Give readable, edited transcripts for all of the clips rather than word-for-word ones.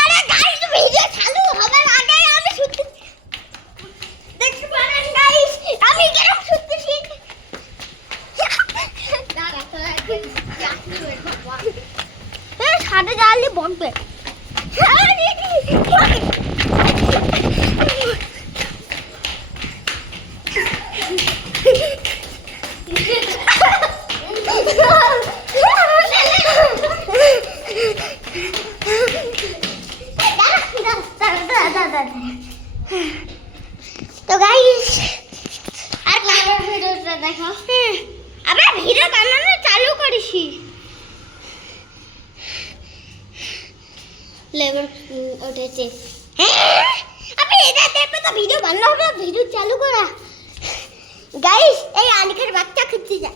আরে guys video চালু হবার আগে আমি শুনতে দেখতে পারেন গাইস আমি কেমন শুনতেছি দাঁড়া তোরা যাচ্ছি ওই বাবা এই সাড়ে জ্বালি বন্ধ তো গাইস আর ক্লাবের ভিডিওটা দেখো আবার ভিডিও বানানো চালু করেছি লেবার ওটাতে আপনি এটা দেখবে তো ভিডিও ভালো হবে ভিডিও চালু করা গাইস এই আনিকার বাচ্চা খুঁজতে যা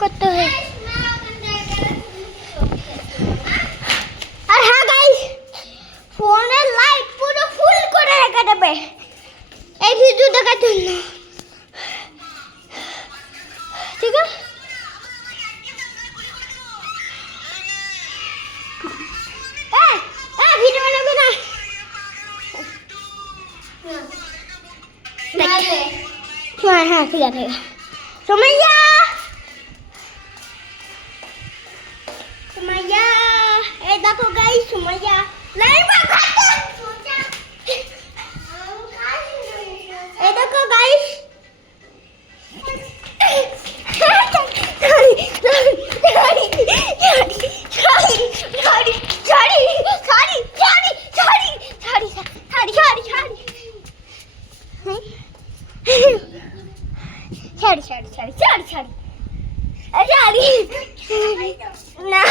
করতে হয় আর হ্যাঁ গাইস ফোনের লাইট পুরো ফুল করে রেখে দেবে এই ভিডিও দেখার জন্য ঠিক আছে ভিডিও বানাবে না হ্যাঁ ঠিক আছে সোমাইয়া Sumaya, দেখো গাইস সুমাইয়া লাইভা খাতে দেখো গাইস না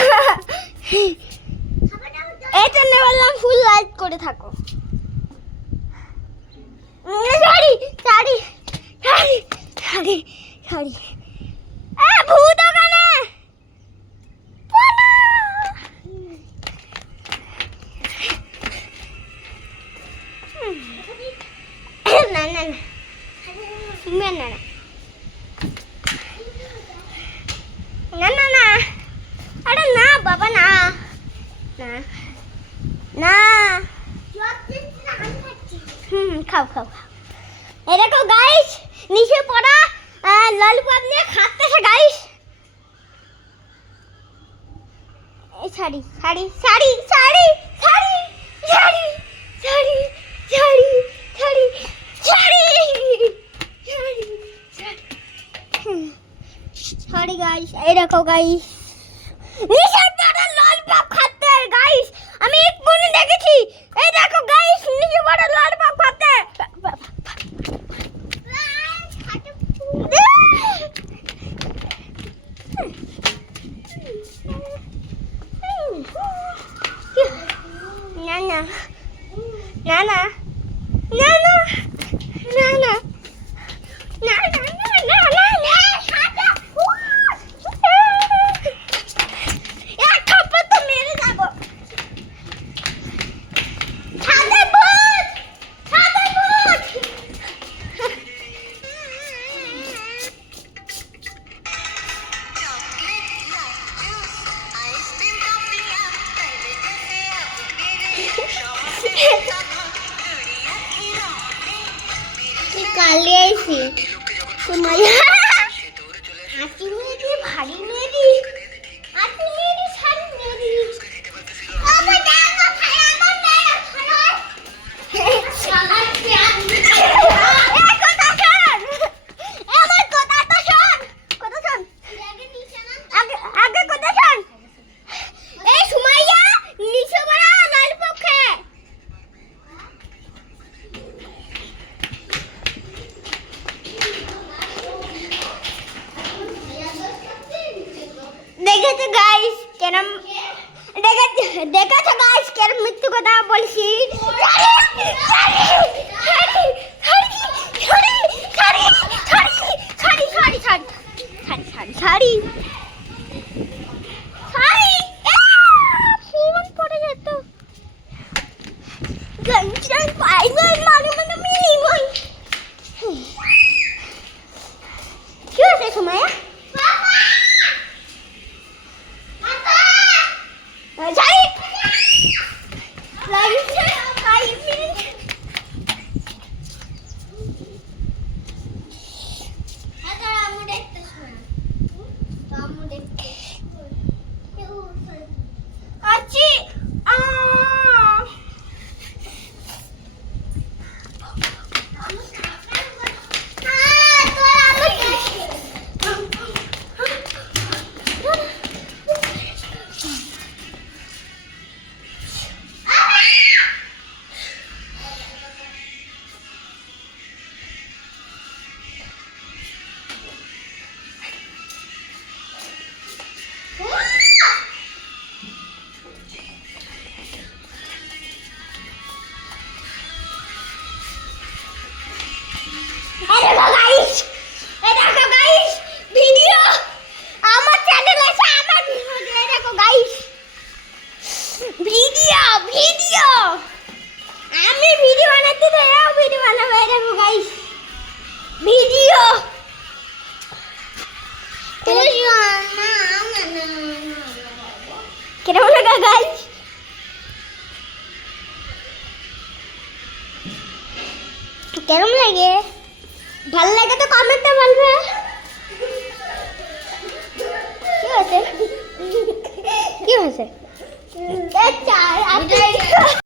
এটা নে বললাম ফুল লাইট করে থাকো sorry sorry sorry sorry sorry ভূত ওখানে না না না না না না না আরে না বাবা না না না খাও খাও খাও এই দেখো গাইস নিচে পড়া ললিপপ নিয়ে খাচ্ছে গাইস এই শাড়ি শাড়ি শাড়ি শাড়ি শাড়ি শাড়ি শাড়ি শাড়ি শাড়ি শাড়ি শাড়ি গাইস এই দেখো গাইস নিচে পড়া ললিপপ খাচ্ছে গাইস আমি এক মনে দেখেছি এই দেখো গাইস নিচে পড়া ললিপপ খাচ্ছে না না না না না না না না কালে আইছি তোমার হাসি মেয়েদি ভারী মেয়েদি হাসি মেয়েদি শাড়ি মেয়েদি আমার না আমার এরম দেখেছো গাইস কে মৃত্যু কথা বলছি শাড়ি ফোন পড়ে যেত কি হয়েছে সময় শাড়ি কেমন লাগা গাইস কেমন লাগে ভালো লাগে তো কমেন্টে বলবে কি হয়েছে